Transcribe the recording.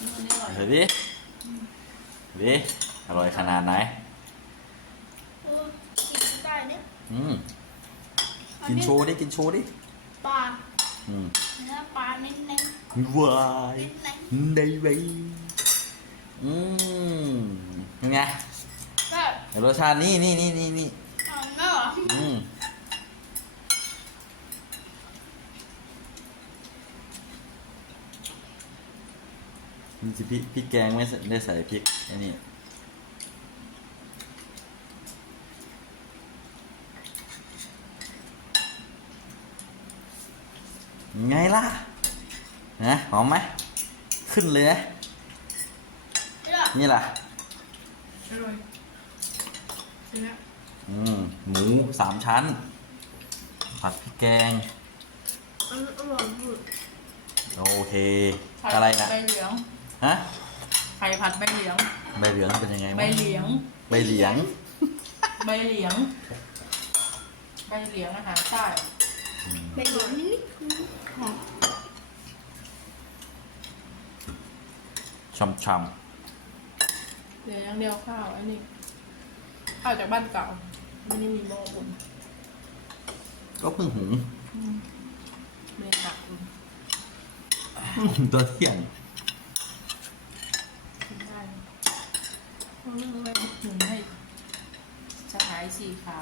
อันนี้อร่อยเดี๋ยวดิดิ อร่อยขนาดไหนเออกินได้เนี่ยอืม กินโชว์ดิ กินโชว์ดิ ปลาอืมเนื้อปลาเน้นเน้นว้ายเน้นเน้นได้ไว้อืมยังไงแบบเดี๋ยวรสชาตินี่นี่นี่นี่นี่ เอาเนื้อ อืม นี่สิพริกพริกแกงไม่ใส่ได้ใส่พริกไอ้นี่ไงล่ะนะหอมไหมขึ้นเลยนะเลือกนี่ล่ะอร่อยจริงนะอืมหมูสามชั้น ผัดพริกแกงอร่อยสุดโอเค อะไรนะใบเหลือง ฮะไข่ผัดใบเหลืองใบเหลืองเป็นยังไงใบบ้างเหลียง ใบเหลียง ใบเหลียง ใบเหลียงอาหารใต้เป็นเหลืองนิดหอมช่ำเหลืออย่างเดียวข้าวอันนี้ข้าวจากบ้านเก่าไม่ได้มีหม้ออุ่นๆก็เพิ่งหุงไม่ได้ตักอุ่น ตัวเที่ยง กินได้ เราะเรื่องอะไรหนุนให้สหายสี่ขา